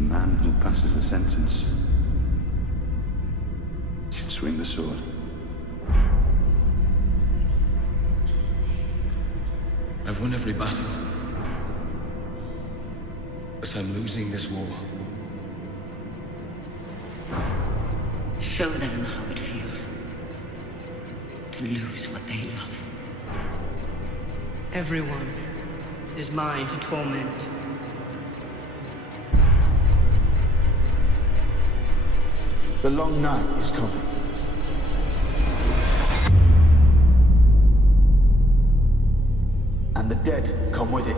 man who passes the sentence should swing the sword. I've won every battle. But I'm losing this war. Show them how it feels to lose what they love. Everyone is mine to torment. The long night is coming. And the dead come with it.